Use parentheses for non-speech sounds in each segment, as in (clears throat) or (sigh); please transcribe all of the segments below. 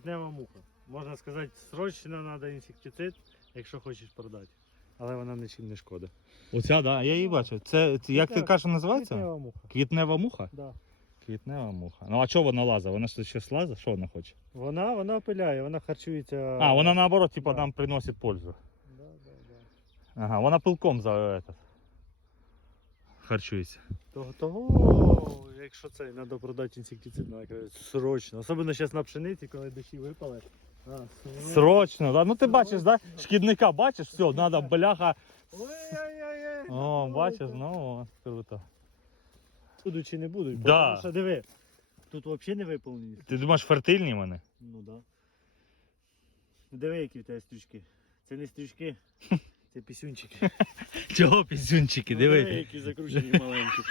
Квітнева муха. Можна сказати, срочно треба інсектицид, якщо хочеш продати. Але вона нічим не шкода. Оця, да, я її бачив. Це, це як ти Квітнева- кажеш, називається? Квітнева муха. Квітнева муха? Да. Квітнева муха. Ну а чого вона лазить? Вона ж ще слазить? Що вона хоче? Вона, вона опиляє, вона харчується. А, вона наоборот, типа, да. нам приносить пользу. Да, да, да. Ага, вона пилком за этот. Харчується. Того, того, якщо це, треба продати інсектицид, срочно. Особливо зараз на пшениці, коли дощі випали. А, срочно. Срочно, да? Ну ти бачиш, да? Шкідника бачиш, все, треба бляха. Ой-ой-ой. О, бачиш, ну о, круто. Буду чи не буду. Да. Тому що диви, тут взагалі не виповнені. Ти думаєш, фертильні вони? Ну да. Диви, які в тебе стрючки. Це не стрючки, (laughs) це пісюнчики. (laughs) Чого пісюнчики, Ну, які закручені маленькі.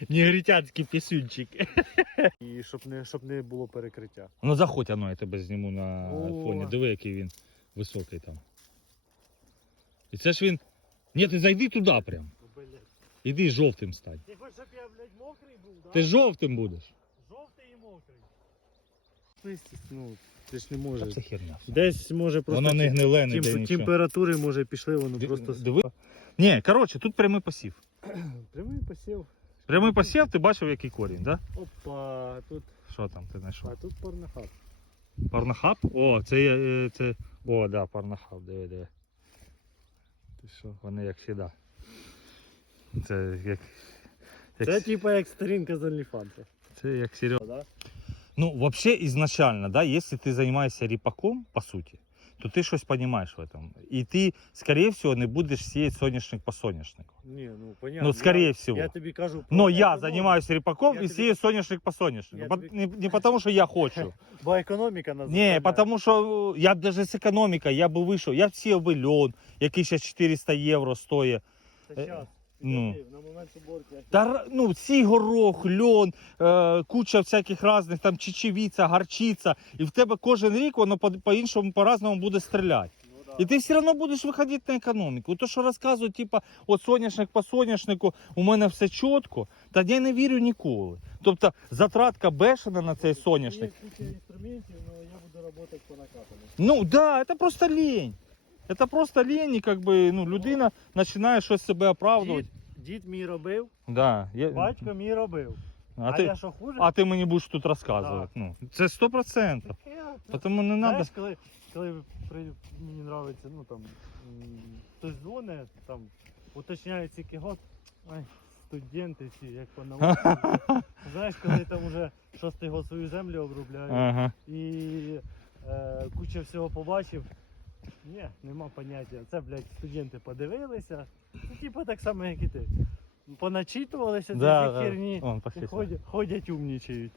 (laughs) Негритянські пісюнчики. І щоб не, щоб не було перекриття. Ну заходь, ану, я тебе зніму на О. фоні. Диви, який він високий там. І це ж він. Ні, ти зайди туди прям. Ну. Іди жовтим стань. Ти хочеш, щоб я, блядь, мокрий був, да? Ти жовтим будеш. Жовтий і мокрий. Ну, ти ж не Та можеш. це херня. Десь може просто Воно не гниле, не тем- нічого. температури може пішли, воно Ди- просто Диви. Ні, коротше, тут прямий посів. (clears throat) прямий посів. Прямий посів, ти бачив, який корінь, так? Да? Опа, тут, Що там ти знайшов? а тут порнохаб. Парнохаб? О, це є. е, Це... О, да, парнохаб, диви, диви. Ти що, вони як завжди. Це як. як Це типа як сторінка з OnlyFans. це як Серега. Да? Ну, вообще изначально, да, если ты занимаешься ріпаком, по сути, то ты что-то понимаешь в этом. И ты, скорее всего, не будешь сеять соняшник по соняшнику. Ні, ну понятно. Ну, скорее я, всего. Я тобі кажу, Но про я економіку. занимаюсь репаком Я и тебе- сею соняшник по соняшнику. Я По- тебе- Не, не потому, что я хочу. (laughs) Бо економіка нас Не, заставляє. потому что я даже с экономикой, я бы вышел, я сеял бы лен, який сейчас 400 евро стоит. Це час. ну. На момент уборки. р- ну, сій горох, льон, е, куча всяких різних, там чечевіця, гарчиця, і в тебе кожен рік воно по- по-іншому, по-разному буде стріляти. Ну, да. І ти все одно будеш виходити на економіку. То, що розказують, типа, от соняшник по соняшнику, у мене все чітко, та я не вірю ніколи. Тобто затратка бешена на цей соняшник. Є куча інструментів, але я буду працювати по накатанню. Ну да, це просто лінь. Це просто лінь, как би, ну, людина починає щось себе оправдувати. Дід, дід мій робив, Да, я... батько мій робив. а, А, ти... я що хуже? А ти мені будеш тут розказувати. Ну, це 100%. Я- Тому не треба. Знаєш, коли, коли при, мені подобається, ну там м, хтось дзвонить, там уточняє ці год, ай, студенти ці, як по науці. (laughs) Знаєш, коли там уже шостий год свою землю обробляють Ага. і е, куча всього побачив. Ні, нема поняття. Це, блядь, студенти подивилися. Ну, типу так само, як і ти. Поначитувалися Да, ці да. херні Вон, і ходять, ходять умнічають.